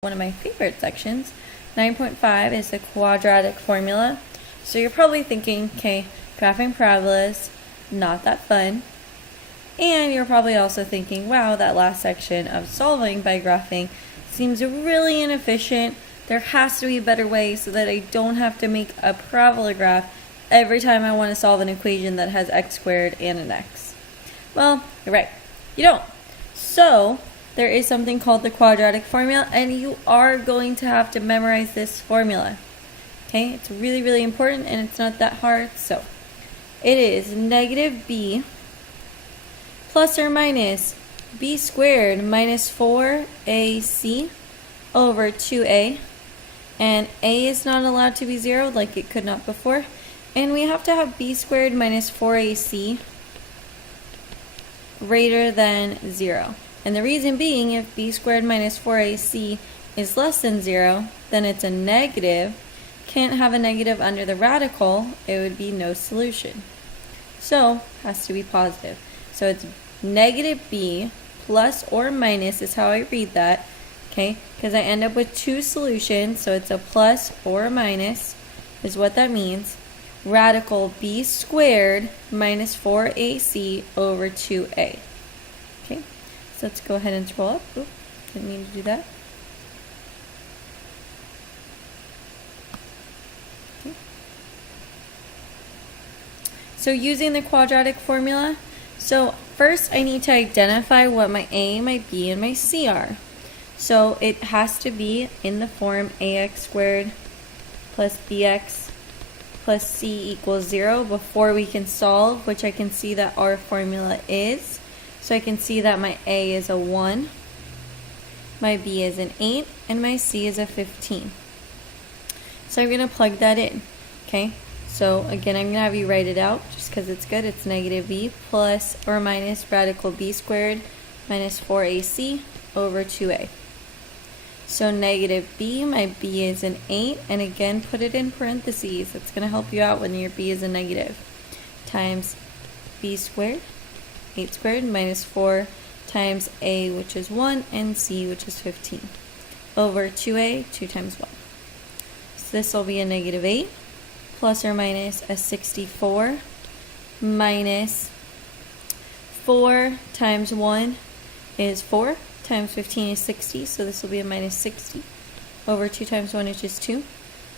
One of my favorite sections. 9.5 is the quadratic formula. So you're probably thinking, okay, graphing parabolas, not that fun. And you're probably also thinking, wow, that last section of solving by graphing seems really inefficient. There has to be a better way so that I don't have to make a parabola graph every time I want to solve an equation that has x squared and an x. Well, you're right. You don't. So there is something called the quadratic formula, and you are going to have to memorize this formula. Okay, it's really, really important, and it's not that hard. So it is negative b plus or minus b squared minus 4ac over 2a. And a is not allowed to be 0 like it could not before. And we have to have b squared minus 4ac greater than 0. And the reason being, if b squared minus 4ac is less than 0, then it's a negative. Can't have a negative under the radical, it would be no solution. So, has to be positive. So it's negative b plus or minus is how I read that, okay? Because I end up with two solutions, so it's a plus or a minus is what that means. Radical b squared minus 4ac over 2a. Okay, so let's go ahead and scroll up. Oop, didn't mean to do that. Okay. So using the quadratic formula, so first I need to identify what my a, my b, and my c are. So it has to be in the form ax squared plus bx plus c equals 0 before we can solve, which I can see that our formula is. So I can see that my a is a 1, my b is an 8, and my c is a 15. So I'm going to plug that in. Okay, so again I'm going to have you write it out just because it's good. It's negative b plus or minus radical b squared minus 4ac over 2a. So negative b, my b is an 8, and again put it in parentheses. That's going to help you out when your b is a negative. Times b squared, 8 squared, minus 4 times a, which is 1, and c, which is 15. Over 2a, 2 times 1. So this will be a negative 8, plus or minus a 64, minus 4 times 1 is 4. Times 15 is 60, so this will be a minus 60 over 2 times 1, which is 2.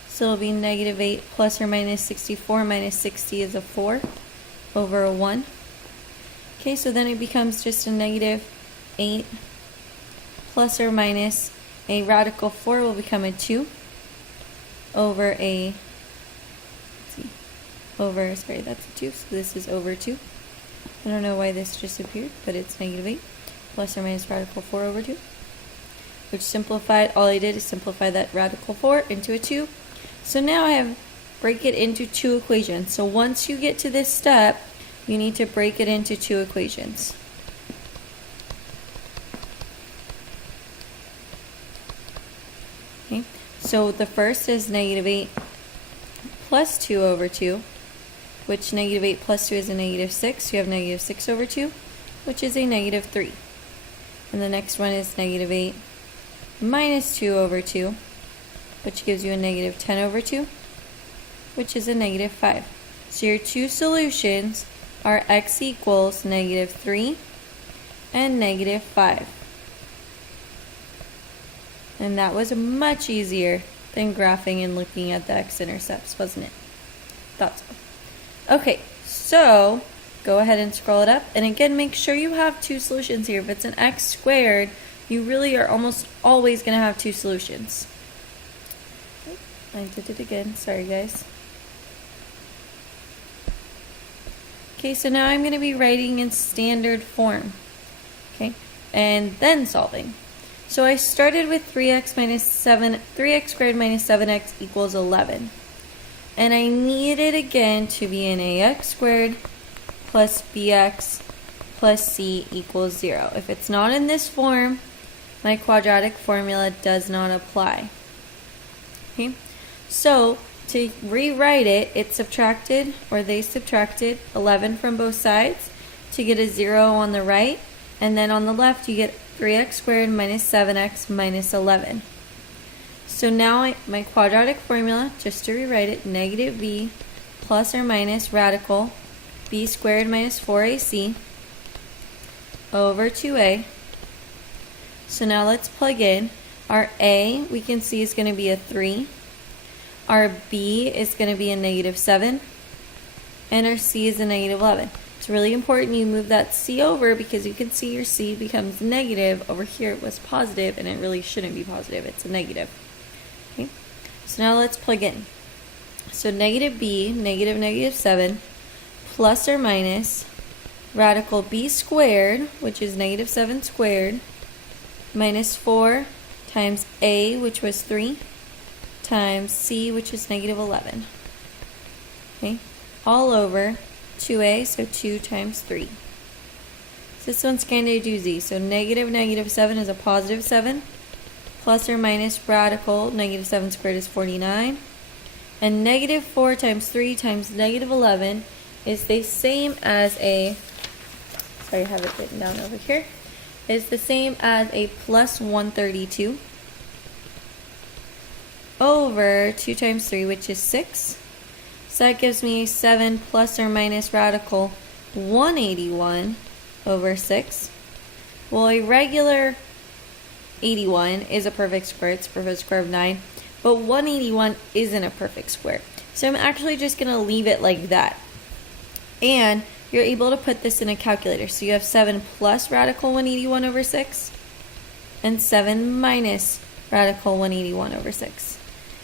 So it'll be negative 8 plus or minus 64 minus 60 is a 4 over a 1. Okay, so then it becomes just a negative 8 plus or minus a radical 4 will become a 2 over a, sorry, that's a 2, so this is over 2. I don't know why this just appeared, but it's negative 8. Plus or minus radical 4 over 2, which simplified, all I did is simplify that radical 4 into a 2. So now I have break it into two equations. So once you get to this step, you need to break it into two equations. Okay, so the first is negative 8 plus 2 over 2, which negative 8 plus 2 is a negative 6. So you have negative 6 over 2, which is a negative 3. And the next one is negative 8 minus 2 over 2, which gives you a negative 10 over 2, which is a negative 5. So your two solutions are x equals negative 3 and negative 5. And that was much easier than graphing and looking at the x-intercepts, wasn't it? Thought so. Okay, so go ahead and scroll it up, and again make sure you have two solutions here. If it's an x squared, you really are almost always going to have two solutions. I did it again, sorry guys. Okay, so now I'm going to be writing in standard form, okay, and then solving. So I started with 3x squared minus 7x equals 11, and I need it again to be an ax squared plus bx plus c equals 0. If it's not in this form, my quadratic formula does not apply. Okay, so to rewrite it, they subtracted 11 from both sides to get a 0 on the right, and then on the left you get 3x squared minus 7x minus 11. So now my quadratic formula, just to rewrite it, negative b plus or minus radical b squared minus 4ac over 2a. So now let's plug in. Our a, we can see, is going to be a 3. Our b is going to be a negative 7. And our c is a negative 11. It's really important you move that c over because you can see your c becomes negative. Over here it was positive, and it really shouldn't be positive. It's a negative. Okay? So now let's plug in. So negative b, negative negative 7, plus or minus radical b squared, which is negative 7 squared, minus 4 times a, which was 3, times c, which is negative 11. Okay? All over 2a, so 2 times 3. So this one's kind of a doozy. So negative negative 7 is a positive 7, plus or minus radical negative 7 squared is 49. And negative 4 times 3 times negative 11 is the same as a, sorry, I have it written down over here, is the same as a plus 132 over 2 times 3, which is 6. So that gives me 7 plus or minus radical 181 over 6. Well, a regular 81 is a perfect square. It's a perfect square of 9. But 181 isn't a perfect square. So I'm actually just going to leave it like that. And you're able to put this in a calculator. So you have 7 plus radical 181 over 6. And 7 minus radical 181 over 6.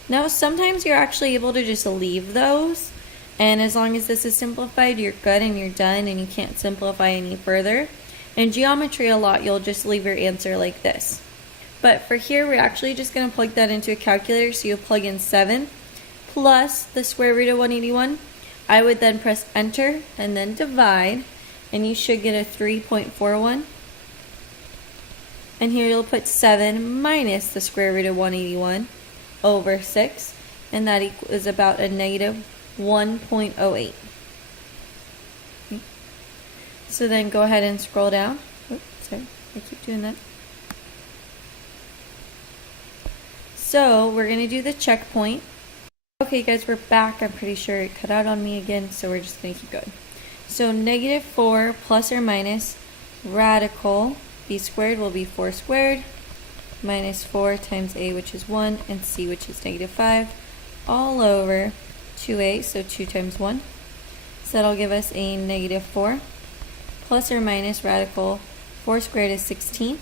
Now, sometimes you're actually able to just leave those, and as long as this is simplified, you're good and you're done, and you can't simplify any further. In geometry a lot, you'll just leave your answer like this. But for here, we're actually just going to plug that into a calculator, so you'll plug in 7 plus the square root of 181. I would then press enter and then divide, and you should get a 3.41. And here you'll put 7 minus the square root of 181. Over 6, and that is about a negative 1.08. Okay. So then go ahead and scroll down. Oops, sorry, I keep doing that. So we're going to do the checkpoint. Okay guys, we're back. I'm pretty sure it cut out on me again, so we're just going to keep going. So negative 4 plus or minus radical b squared will be 4 squared. Minus 4 times a, which is 1, and c, which is negative 5, all over 2a, so 2 times 1. So that'll give us a negative 4, plus or minus radical 4 squared is 16,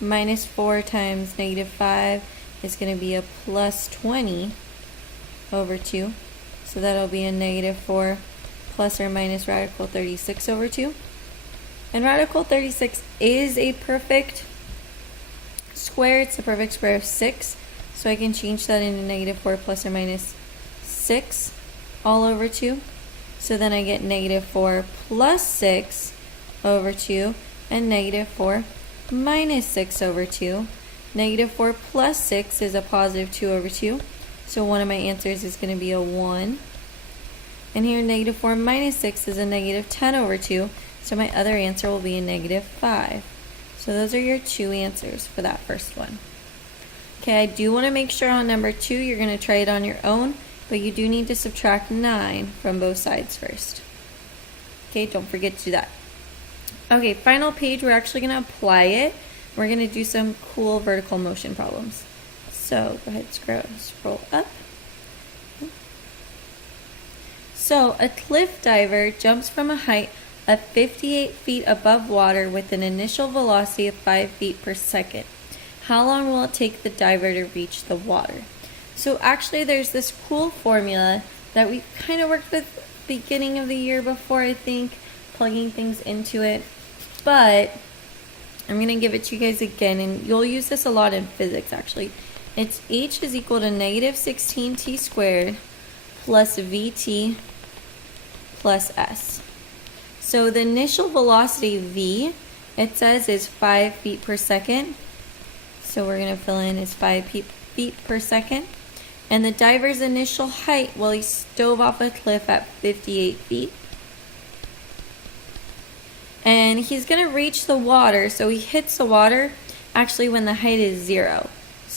minus 4 times negative 5 is going to be a plus 20 over 2, so that'll be a negative 4 plus or minus radical 36 over 2. And radical 36 is a perfect square. It's a perfect square of 6, so I can change that into negative 4 plus or minus 6 all over 2. So then I get negative 4 plus 6 over 2 and negative 4 minus 6 over 2. Negative 4 plus 6 is a positive 2 over 2, so one of my answers is going to be a 1. And here negative 4 minus 6 is a negative 10 over 2, so my other answer will be a negative 5. So those are your 2 answers for that first one. Okay, I do want to make sure on number 2 you're going to try it on your own, but you do need to subtract 9 from both sides first. Okay, don't forget to do that. Okay, final page, we're actually going to apply it. We're going to do some cool vertical motion problems. So go ahead, scroll up. So a cliff diver jumps from a height of 58 feet above water with an initial velocity of 5 feet per second. How long will it take the diver to reach the water? So actually there's this cool formula that we kind of worked with beginning of the year before, I think, plugging things into it. But I'm going to give it to you guys again, and you'll use this a lot in physics actually. It's h is equal to negative 16t squared plus vt plus s. So the initial velocity v, it says, is 5 feet per second. So we're going to fill in is 5 feet per second. And the diver's initial height, well, he stove off a cliff at 58 feet. And he's going to reach the water, so he hits the water actually when the height is 0.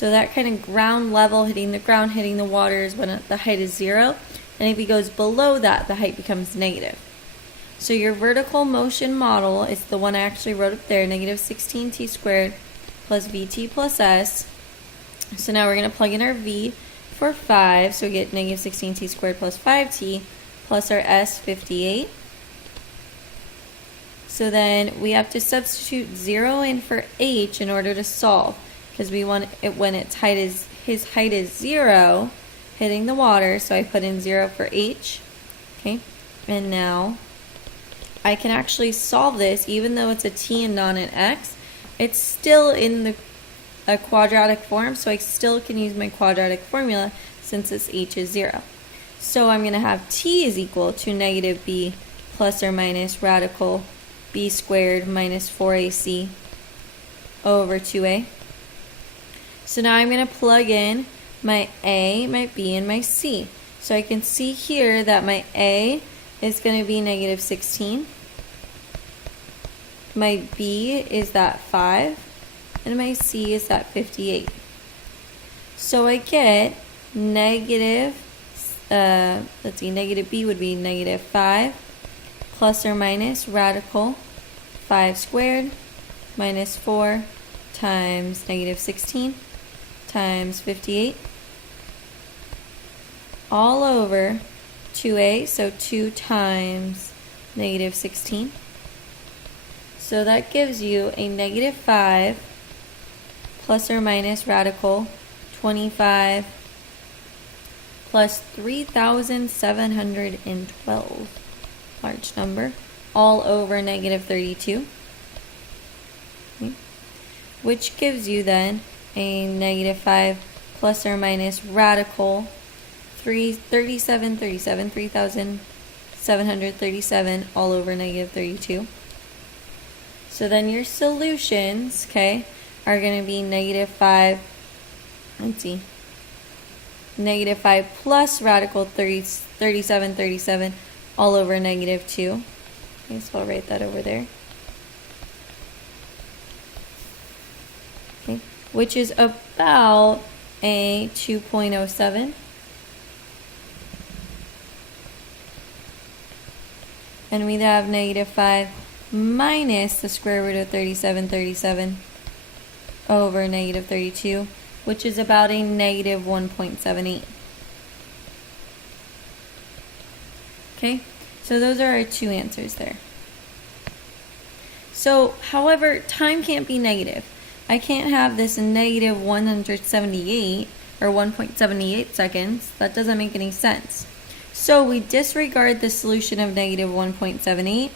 So that kind of ground level hitting the ground, hitting the water is when the height is 0. And if it goes below that, the height becomes negative. So your vertical motion model is the one I actually wrote up there, negative 16t squared plus vt plus s. So now we're going to plug in our v for 5. So we get negative 16t squared plus 5t plus our s, 58. So then we have to substitute 0 in for h in order to solve, because we want it when his height is 0 hitting the water, so I put in 0 for h. Okay, and now I can actually solve this even though it's a t and not an x. It's still in a quadratic form, so I still can use my quadratic formula since this h is 0. So I'm going to have t is equal to negative b plus or minus radical b squared minus 4ac over 2a. So now I'm going to plug in my a, my b, and my c. So I can see here that my a is going to be negative 16. My b is that 5. And my c is that 58. So I get negative, negative b would be negative 5 plus or minus radical 5 squared minus 4 times negative 16 times 58 all over 2a, so 2 times negative 16. So that gives you a negative 5 plus or minus radical 25 plus 3,712, large number, all over negative 32, okay, which gives you then a negative 5 plus or minus radical 3,737 all over negative 32. So then your solutions, okay, are going to be negative 5, negative 5 plus radical 37 all over negative 2. Okay, so I'll write that over there. Okay, which is about a 2.07. And we have negative 5 minus the square root of 37 over negative 32, which is about a negative 1.78. Okay, so those are our two answers there. So, however, time can't be negative. I can't have this negative 178 or 1.78 seconds. That doesn't make any sense. So we disregard the solution of negative 1.78.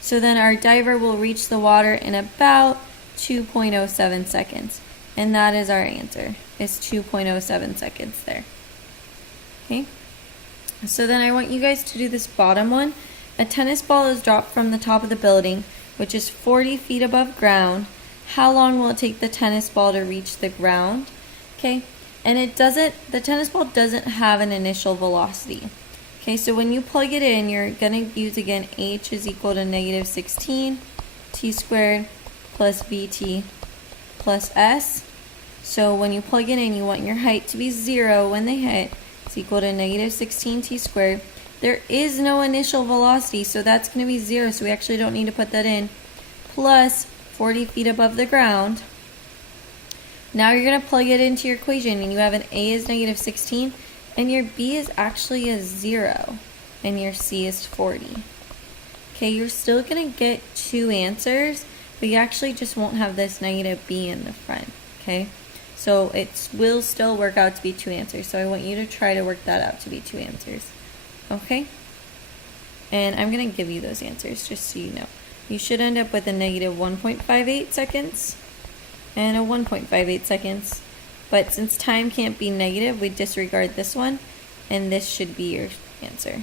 So then our diver will reach the water in about 2.07 seconds. And that is our answer. It's 2.07 seconds there. Okay. So then I want you guys to do this bottom one. A tennis ball is dropped from the top of the building, which is 40 feet above ground. How long will it take the tennis ball to reach the ground? Okay. And the tennis ball doesn't have an initial velocity. Okay, so when you plug it in, you're going to use again h is equal to negative 16 t squared plus vt plus s. So when you plug it in, you want your height to be 0 when they hit. It's equal to negative 16 t squared. There is no initial velocity, so that's going to be 0, so we actually don't need to put that in. Plus 40 feet above the ground. Now you're going to plug it into your equation, and you have an a is negative 16, and your b is actually a 0, and your c is 40. Okay, you're still going to get two answers, but you actually just won't have this negative b in the front. Okay, so it will still work out to be two answers, so I want you to try to work that out to be two answers. Okay, and I'm going to give you those answers just so you know. You should end up with a negative 1.58 seconds and a 1.58 seconds. But since time can't be negative, we disregard this one, and this should be your answer.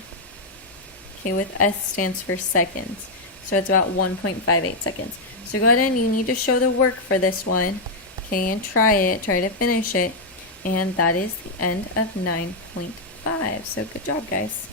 Okay, with S stands for seconds. So it's about 1.58 seconds. So go ahead and you need to show the work for this one. Okay, and try to finish it. And that is the end of 9.5. So good job, guys.